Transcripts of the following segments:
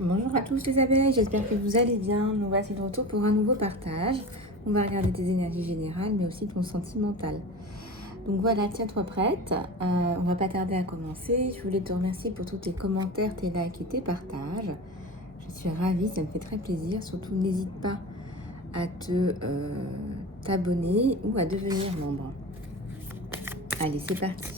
Bonjour à tous les abeilles, j'espère que vous allez bien. Nous voici de retour pour un nouveau partage. On va regarder tes énergies générales, mais aussi ton sentimental. Donc voilà, tiens-toi prête. On va pas tarder à commencer. Je voulais te remercier pour tous tes commentaires, tes likes et tes partages. Je suis ravie, ça me fait très plaisir. Surtout, n'hésite pas à t'abonner ou à devenir membre. Allez, c'est parti.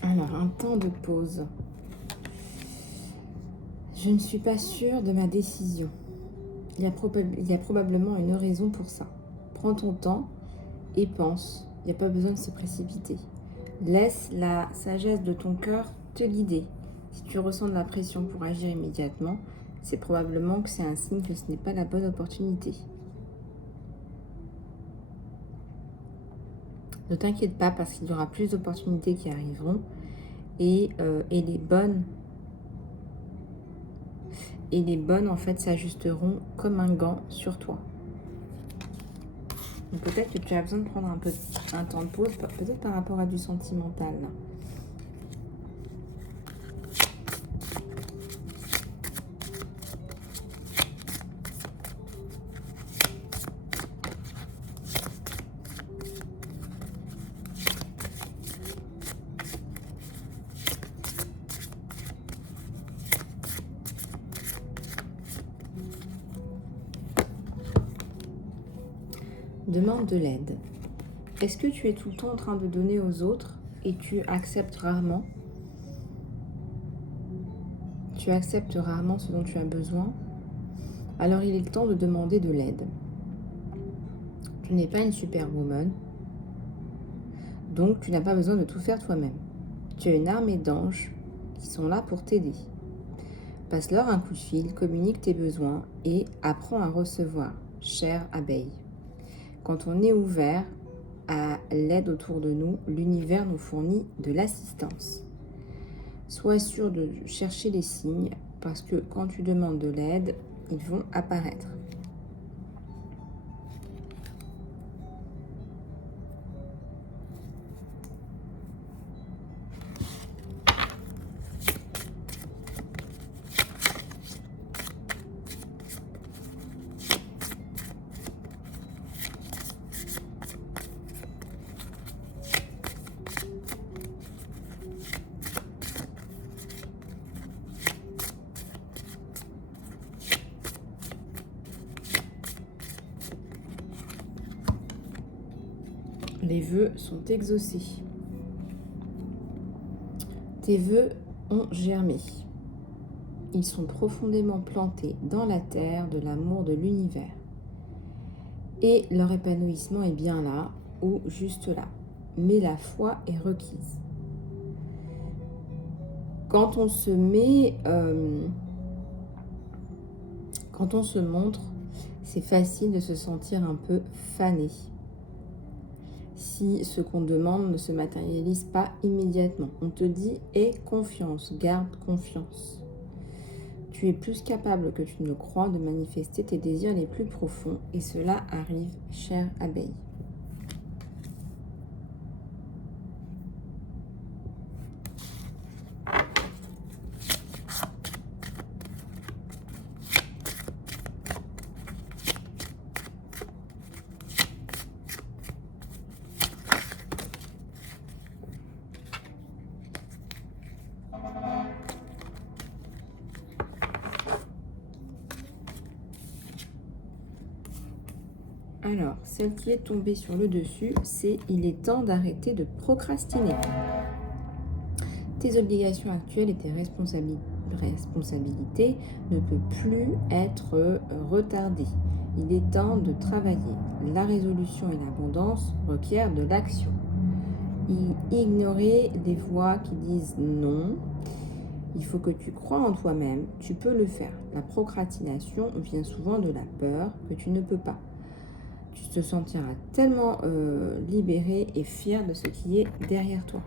Alors, un temps de pause. Je ne suis pas sûre de ma décision. Il y a probablement une raison pour ça. Prends ton temps et pense. Il n'y a pas besoin de se précipiter. Laisse la sagesse de ton cœur te guider. Si tu ressens de la pression pour agir immédiatement, c'est probablement que c'est un signe que ce n'est pas la bonne opportunité. Ne t'inquiète pas parce qu'il y aura plus d'opportunités qui arriveront et les bonnes en fait s'ajusteront comme un gant sur toi. Donc peut-être que tu as besoin de prendre un temps de pause, peut-être par rapport à du sentimental. Là. Demande de l'aide. Est-ce que tu es tout le temps en train de donner aux autres et tu acceptes rarement? Tu acceptes rarement ce dont tu as besoin? Alors il est le temps de demander de l'aide. Tu n'es pas une superwoman, donc tu n'as pas besoin de tout faire toi-même. Tu as une armée d'anges qui sont là pour t'aider. Passe-leur un coup de fil, communique tes besoins et apprends à recevoir, chère abeille. Quand on est ouvert à l'aide autour de nous, l'univers nous fournit de l'assistance. Sois sûr de chercher les signes parce que quand tu demandes de l'aide, ils vont apparaître. Les vœux sont exaucés. Tes vœux ont germé. Ils sont profondément plantés dans la terre de l'amour de l'univers. Et leur épanouissement est bien là, ou juste là. Mais la foi est requise. Quand on se montre, c'est facile de se sentir un peu fané. Si ce qu'on demande ne se matérialise pas immédiatement. On te dit « aie confiance, garde confiance ». Tu es plus capable que tu ne le crois de manifester tes désirs les plus profonds et cela arrive, chère abeille. Alors, celle qui est tombée sur le dessus, c'est « il est temps d'arrêter de procrastiner ». Tes obligations actuelles et tes responsabilités ne peuvent plus être retardées. Il est temps de travailler. La résolution et l'abondance requièrent de l'action. ignorer les voix qui disent non. Il faut que tu crois en toi-même, tu peux le faire. La procrastination vient souvent de la peur que tu ne peux pas. Tu te sentiras tellement libéré et fier de ce qui est derrière toi.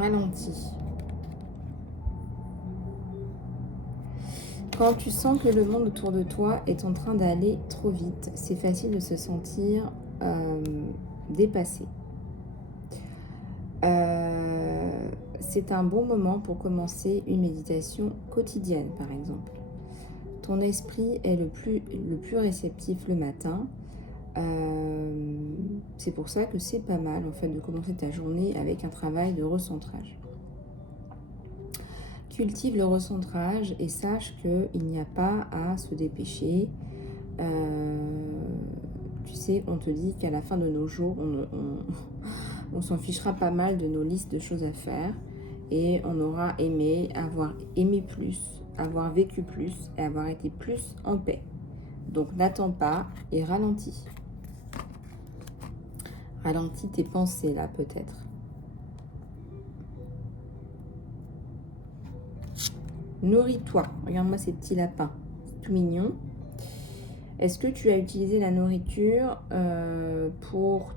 Ralentis. Quand tu sens que le monde autour de toi est en train d'aller trop vite, c'est facile de se sentir dépassé. C'est un bon moment pour commencer une méditation quotidienne, par exemple. Ton esprit est le plus réceptif le matin. C'est pour ça que c'est pas mal en fait de commencer ta journée avec un travail de recentrage. Cultive le recentrage et sache qu'il n'y a pas à se dépêcher. Tu sais, on te dit qu'à la fin de nos jours, on s'en fichera pas mal de nos listes de choses à faire et on aura aimé, avoir aimé plus, avoir vécu plus et avoir été plus en paix. Donc n'attends pas et ralentis. Ralentis tes pensées là peut-être. Nourris-toi. Regarde-moi ces petits lapins. C'est tout mignon. Est-ce que tu as utilisé la nourriture pour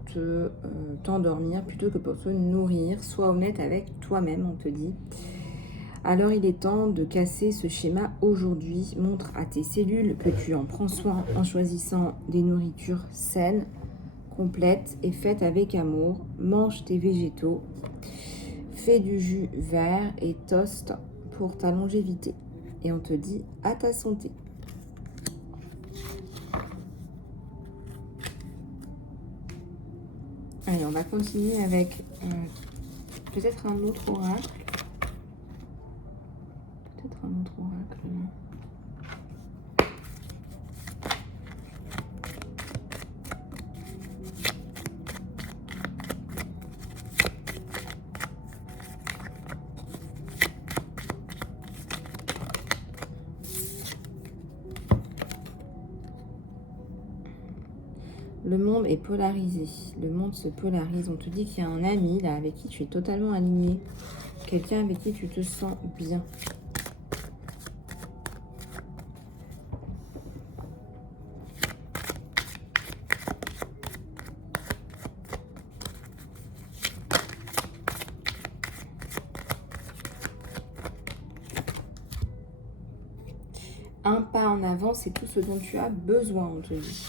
t'endormir plutôt que pour te nourrir? Sois honnête avec toi-même, on te dit. Alors il est temps de casser ce schéma aujourd'hui. Montre à tes cellules que tu en prends soin en choisissant des nourritures saines, complètes et faites avec amour. Mange tes végétaux. Fais du jus vert et toast pour ta longévité. Et on te dit à ta santé. Allez, on va continuer avec peut-être un autre oracle. Le monde est polarisé. Le monde se polarise. On te dit qu'il y a un ami là avec qui tu es totalement aligné. Quelqu'un avec qui tu te sens bien. Un pas en avant, c'est tout ce dont tu as besoin, on te dit.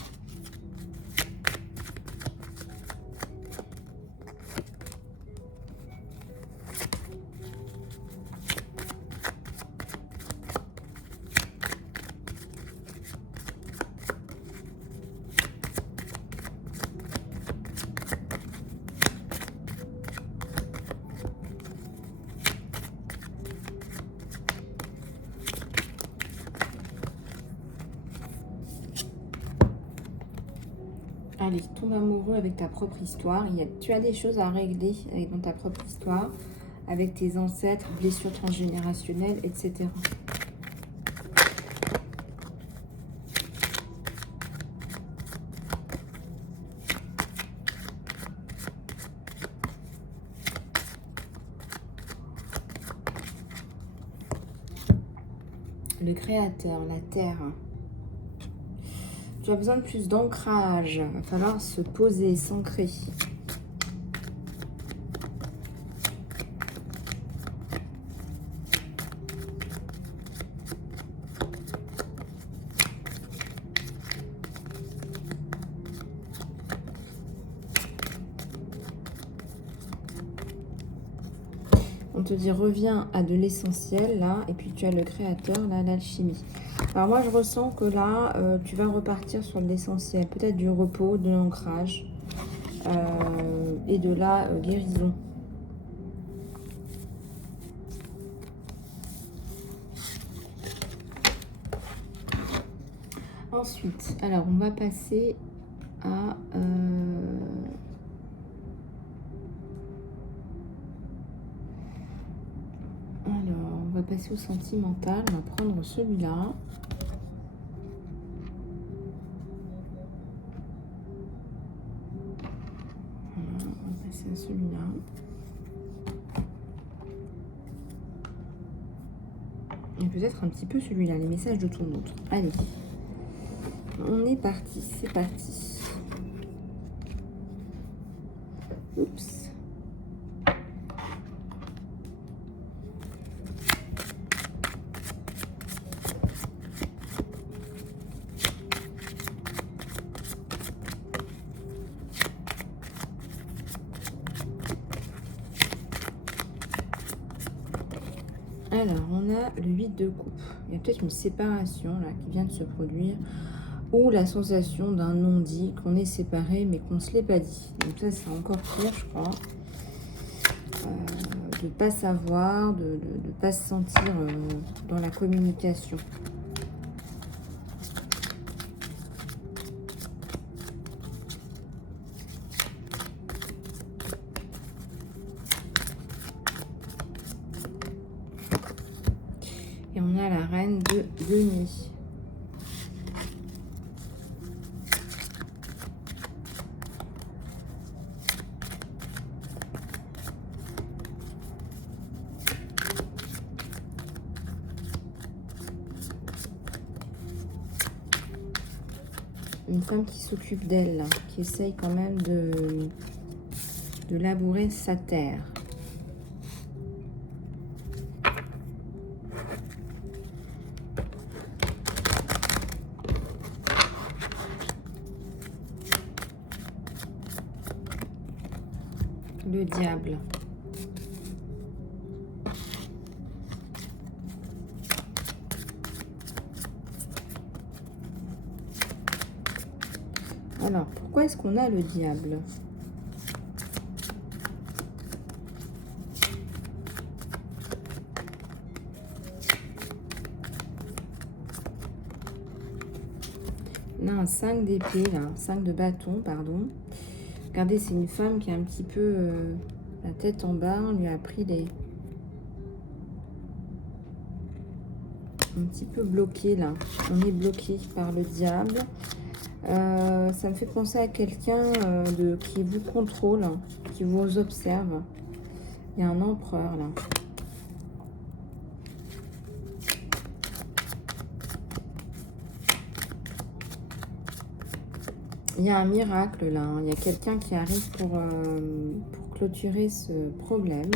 Allez, tombe amoureux avec ta propre histoire. Tu as des choses à régler dans ta propre histoire, avec tes ancêtres, blessures transgénérationnelles, etc. Le créateur, la terre. Tu as besoin de plus d'ancrage. Il va falloir se poser, s'ancrer. On te dit reviens à de l'essentiel là, et puis tu as le créateur là, l'alchimie. Alors moi, je ressens que là, tu vas repartir sur de l'essentiel. Peut-être du repos, de l'ancrage et de la guérison. Ensuite, alors on va passer à... alors, on va passer au sentimental. On va prendre celui-là. Voilà, on va passer à celui-là. Et peut-être un petit peu celui-là, les messages de ton autre. Allez, on est parti, c'est parti. Oups. Alors, on a le 8 de coupe. Il y a peut-être une séparation là qui vient de se produire. Ou la sensation d'un non-dit, qu'on est séparé mais qu'on ne se l'est pas dit. Donc ça, c'est encore pire, je crois. De ne pas savoir, de ne pas se sentir dans la communication. Et on a la reine de denier. Une femme qui s'occupe d'elle, qui essaye quand même de labourer sa terre. Le diable. Alors, pourquoi est-ce qu'on a le diable? On a un 5 d'épée, là, 5 de bâton, pardon. Regardez, c'est une femme qui a un petit peu la tête en bas. On lui a pris les... un petit peu bloqué, là. On est bloqué par le diable. Ça me fait penser à quelqu'un qui vous contrôle, qui vous observe. Il y a un empereur, là. Il y a un miracle là, hein. Il y a quelqu'un qui arrive pour clôturer ce problème.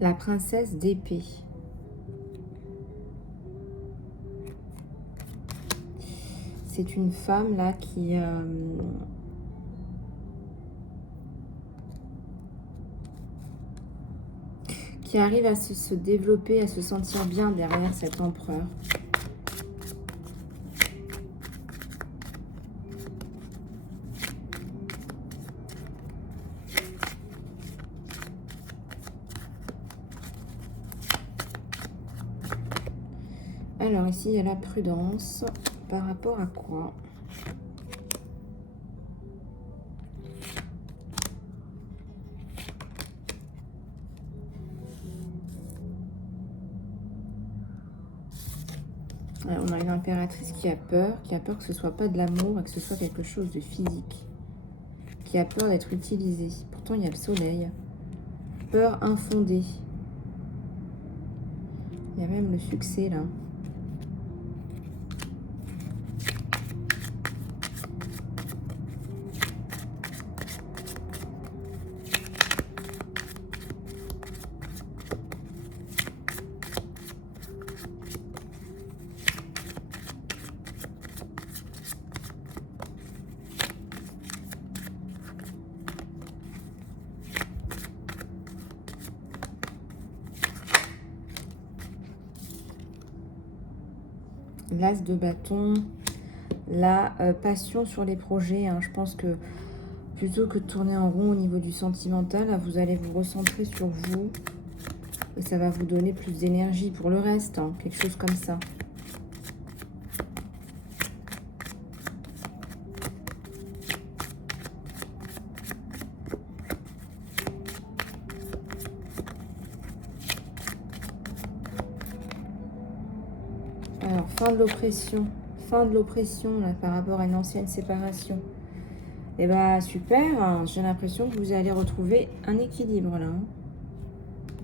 La princesse d'épée. C'est une femme là qui arrive à se développer, à se sentir bien derrière cet empereur. Alors ici, il y a la prudence. Par rapport à quoi? Alors, on a une impératrice qui a peur que ce soit pas de l'amour et que ce soit quelque chose de physique. Qui a peur d'être utilisée. Pourtant, il y a le soleil. Peur infondée. Il y a même le succès là. l'as de bâton, la passion sur les projets. Hein. Je pense que plutôt que de tourner en rond au niveau du sentimental, là, vous allez vous recentrer sur vous. Et ça va vous donner plus d'énergie pour le reste, hein, quelque chose comme ça. Alors, fin de l'oppression. Fin de l'oppression, là, par rapport à une ancienne séparation. Et bah, super, hein, j'ai l'impression que vous allez retrouver un équilibre, là, hein,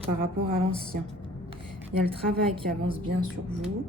par rapport à l'ancien. Il y a le travail qui avance bien sur vous.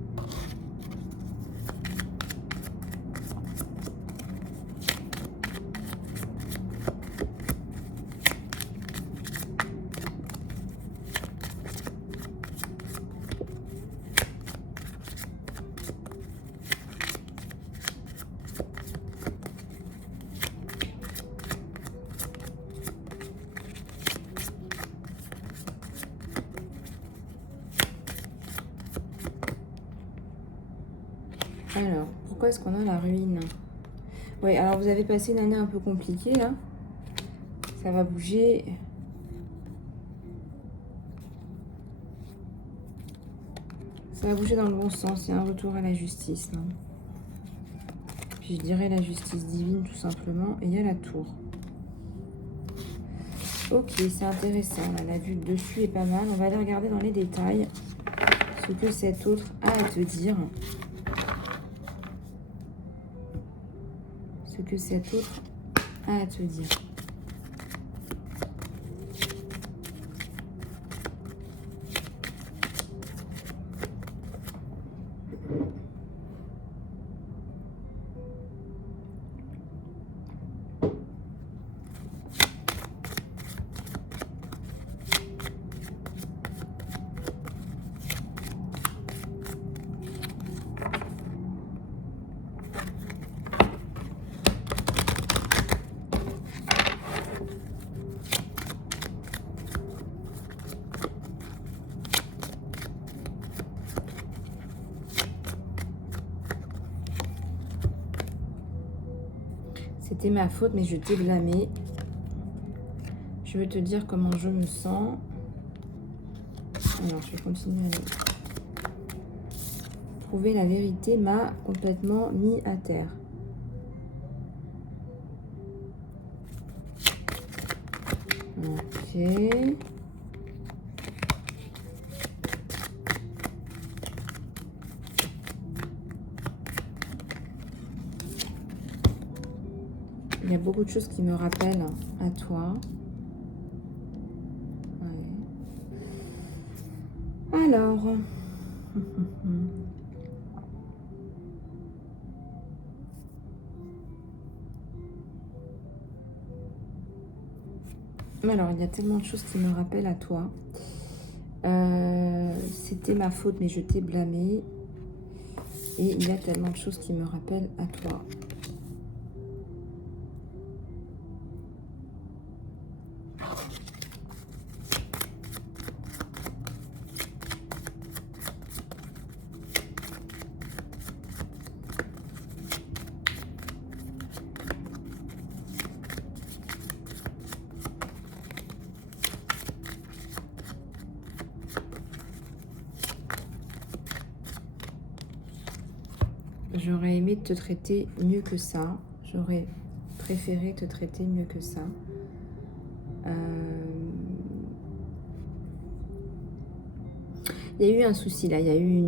Alors, pourquoi est-ce qu'on a la ruine? Oui, alors vous avez passé une année un peu compliquée, là. Ça va bouger. Ça va bouger dans le bon sens. Il y a un retour à la justice, là. Puis je dirais la justice divine, tout simplement. Et il y a la tour. Ok, c'est intéressant. Là, la vue de dessus est pas mal. On va aller regarder dans les détails ce que cet autre a à te dire. Ce que cet autre a à te dire. C'était ma faute, mais je t'ai blâmé. Je veux te dire comment je me sens. Alors, je vais continuer à lire. Trouver la vérité m'a complètement mis à terre. Ok. Il y a beaucoup de choses qui me rappellent à toi. Ouais. Alors. Alors, il y a tellement de choses qui me rappellent à toi. C'était ma faute, mais je t'ai blâmé. Et il y a tellement de choses qui me rappellent à toi. J'aurais aimé te traiter mieux que ça. J'aurais préféré te traiter mieux que ça. Il y a eu un souci là. Il y a eu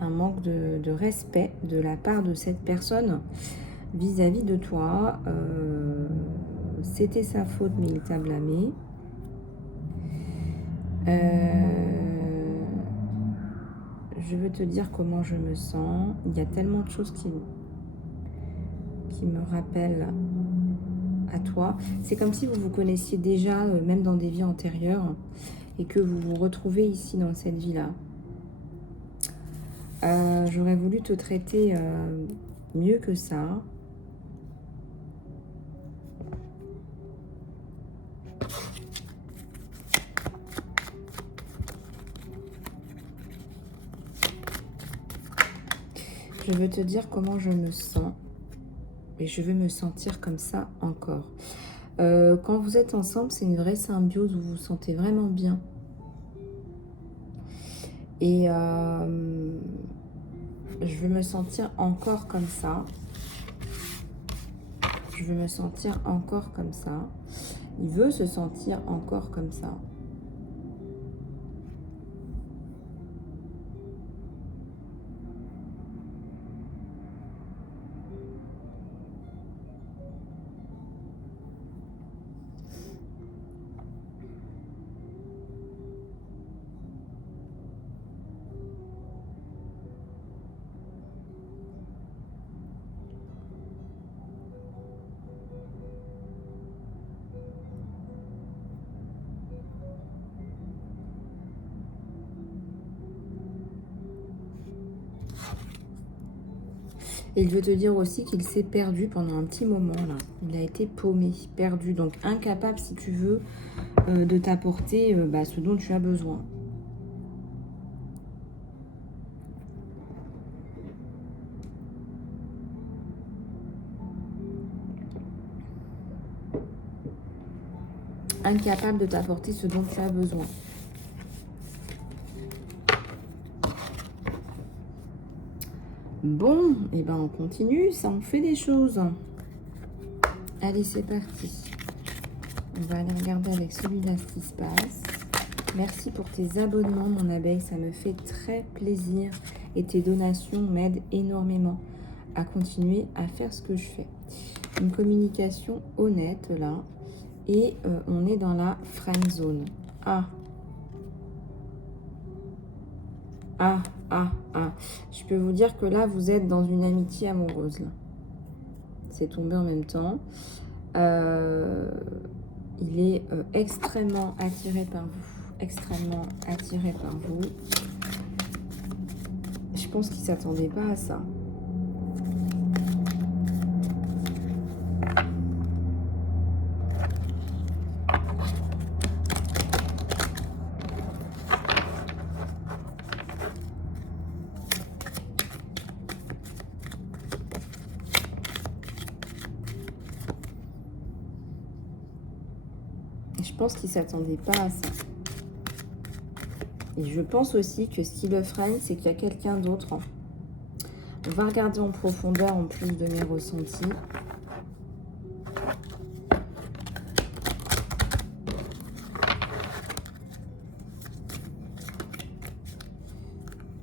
un manque de respect de la part de cette personne vis-à-vis de toi. C'était sa faute, mais il t'a blâmé. Je veux te dire comment je me sens. Il y a tellement de choses qui me rappellent à toi. C'est comme si vous vous connaissiez déjà, même dans des vies antérieures, et que vous vous retrouvez ici dans cette vie-là. J'aurais voulu te traiter mieux que ça. Je veux te dire comment je me sens. Et je veux me sentir comme ça encore. Quand vous êtes ensemble, c'est une vraie symbiose où vous vous sentez vraiment bien. Et je veux me sentir encore comme ça. Je veux me sentir encore comme ça. Il veut se sentir encore comme ça. Et il veut te dire aussi qu'il s'est perdu pendant un petit moment là. Il a été paumé, perdu, donc incapable, si tu veux, de t'apporter ce dont tu as besoin. Incapable de t'apporter ce dont tu as besoin. Bon, et ben on continue, ça on fait des choses. Allez, c'est parti. On va aller regarder avec celui-là ce qui se passe. Merci pour tes abonnements, mon abeille, ça me fait très plaisir. Et tes donations m'aident énormément à continuer à faire ce que je fais. Une communication honnête, là. Et on est dans la friend zone. Ah. Ah, ah, ah. Je peux vous dire que là, vous êtes dans une amitié amoureuse, là. C'est tombé en même temps. Il est extrêmement attiré par vous. Extrêmement attiré par vous. Je pense qu'il ne s'attendait pas à ça. Et je pense qu'il ne s'attendait pas à ça. Et je pense aussi que ce qui le freine, c'est qu'il y a quelqu'un d'autre. On va regarder en profondeur en plus de mes ressentis.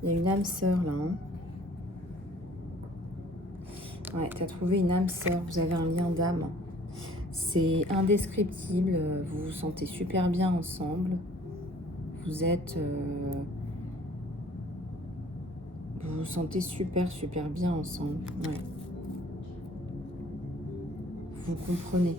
Il y a une âme sœur là. Hein. Ouais, tu as trouvé une âme sœur. Vous avez un lien d'âme. C'est indescriptible. Vous vous sentez super bien ensemble. Vous êtes... vous vous sentez super, super bien ensemble. Ouais. Vous comprenez.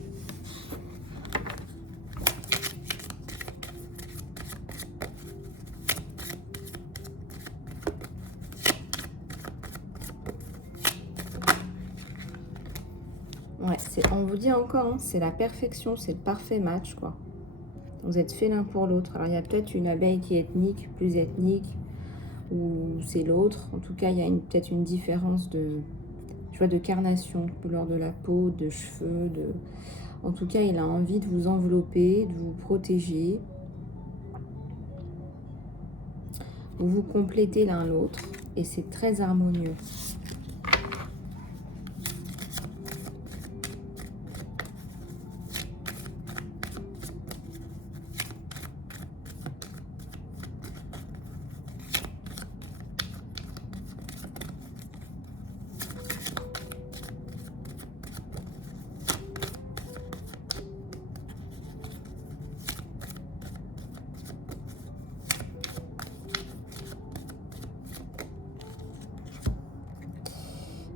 Ouais, on vous dit encore, hein, c'est la perfection, c'est le parfait match, quoi. Vous êtes fait l'un pour l'autre. Alors, il y a peut-être une abeille qui est ethnique, plus ethnique, ou c'est l'autre. En tout cas, il y a peut-être une différence de, tu vois, de carnation, de couleur de la peau, de cheveux, de... En tout cas, il a envie de vous envelopper, de vous protéger. Vous vous complétez l'un l'autre et c'est très harmonieux.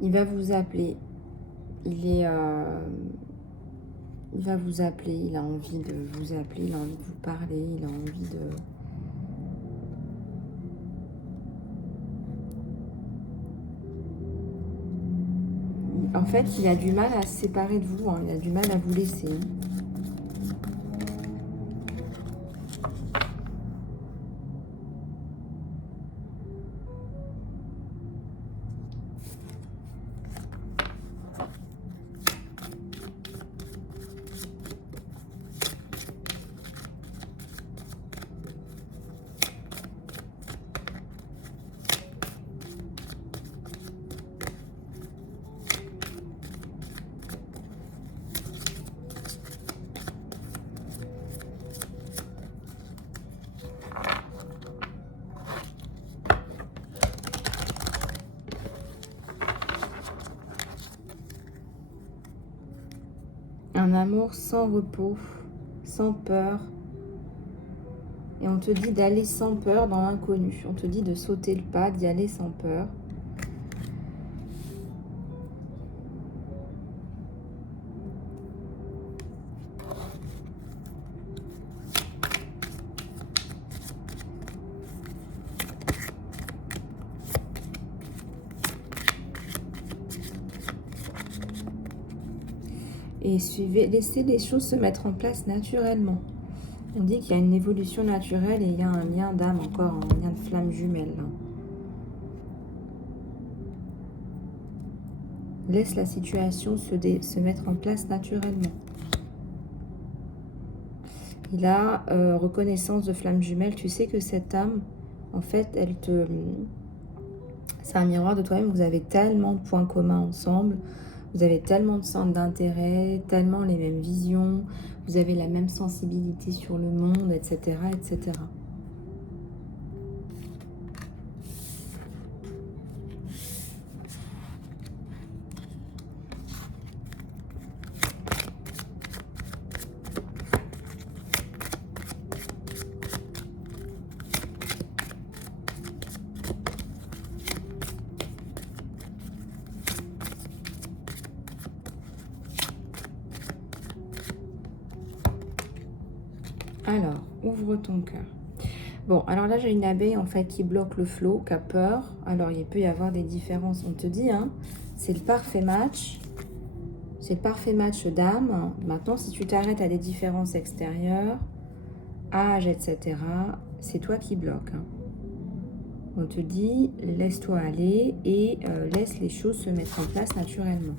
Il va vous appeler. Il va vous appeler. Il a envie de vous appeler. Il a envie de vous parler. Il a envie de... En fait, il a du mal à se séparer de vous. Hein. Il a du mal à vous laisser. Un amour sans repos, sans peur. Et on te dit d'aller sans peur dans l'inconnu. On te dit de sauter le pas, d'y aller sans peur. Et laissez les choses se mettre en place naturellement. On dit qu'il y a une évolution naturelle et il y a un lien d'âme encore, un lien de flamme jumelle. Laisse la situation se mettre en place naturellement. Et là, reconnaissance de flamme jumelle, tu sais que cette âme, en fait, c'est un miroir de toi-même. Vous avez tellement de points communs ensemble. Vous avez tellement de centres d'intérêt, tellement les mêmes visions. Vous avez la même sensibilité sur le monde, etc., etc. Alors, ouvre ton cœur. Bon, alors là, j'ai une abeille, en fait, qui bloque le flot, qui a peur. Alors, il peut y avoir des différences. On te dit, hein, c'est le parfait match. C'est le parfait match d'âme. Maintenant, si tu t'arrêtes à des différences extérieures, âge, etc., c'est toi qui bloques. Hein. On te dit, laisse-toi aller et laisse les choses se mettre en place naturellement.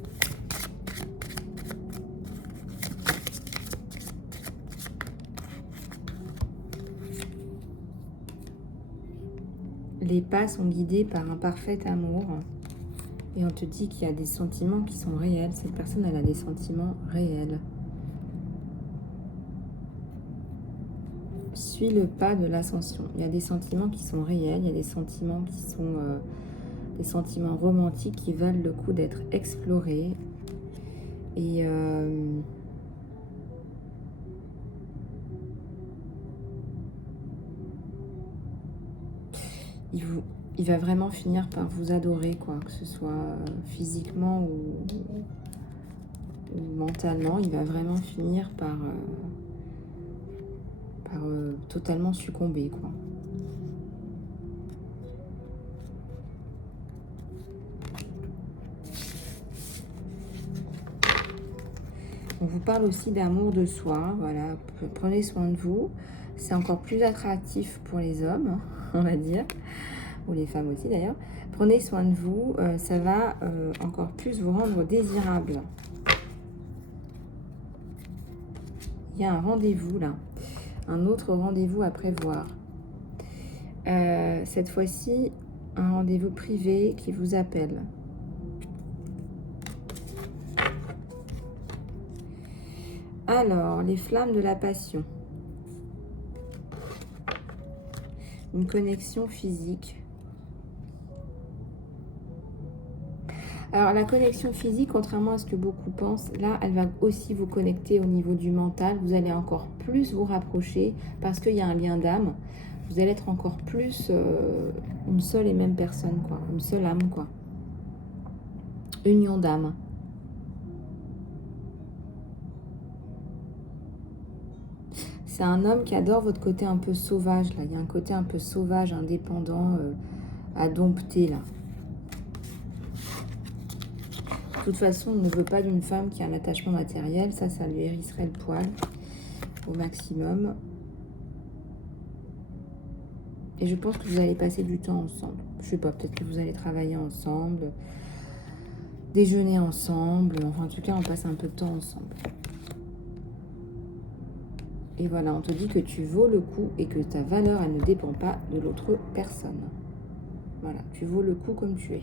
Les pas sont guidés par un parfait amour. Et on te dit qu'il y a des sentiments qui sont réels. Cette personne, elle a des sentiments réels. Suis le pas de l'ascension. Il y a des sentiments qui sont réels. Il y a des sentiments qui sont des sentiments romantiques qui valent le coup d'être explorés. Et il va vraiment finir par vous adorer, quoi, que ce soit physiquement ou mentalement. Il va vraiment finir par totalement succomber, quoi. On vous parle aussi d'amour de soi, voilà, prenez soin de vous. C'est encore plus attractif pour les hommes, on va dire, ou les femmes aussi d'ailleurs. Prenez soin de vous, ça va encore plus vous rendre désirable. Il y a un rendez-vous là, un autre rendez-vous à prévoir. Cette fois-ci, un rendez-vous privé qui vous appelle. Alors, les flammes de la passion. Une connexion physique. Alors, la connexion physique, contrairement à ce que beaucoup pensent, là, elle va aussi vous connecter au niveau du mental. Vous allez encore plus vous rapprocher parce qu'il y a un lien d'âme. Vous allez être encore plus une seule et même personne, quoi. Une seule âme, quoi. Union d'âme. C'est un homme qui adore votre côté un peu sauvage, là. Il y a un côté un peu sauvage, indépendant, à dompter, là. De toute façon, on ne veut pas d'une femme qui a un attachement matériel. Ça lui hérisserait le poil au maximum. Et je pense que vous allez passer du temps ensemble. Je sais pas, peut-être que vous allez travailler ensemble, déjeuner ensemble. Enfin, en tout cas, on passe un peu de temps ensemble. Et voilà, on te dit que tu vaux le coup et que ta valeur, elle ne dépend pas de l'autre personne. Voilà, tu vaux le coup comme tu es.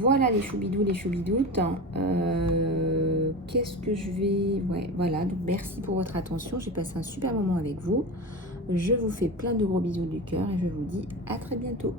Voilà les choubidous, les choubidoutes. Qu'est-ce que je vais... Ouais, voilà, donc merci pour votre attention. J'ai passé un super moment avec vous. Je vous fais plein de gros bisous du cœur et je vous dis à très bientôt.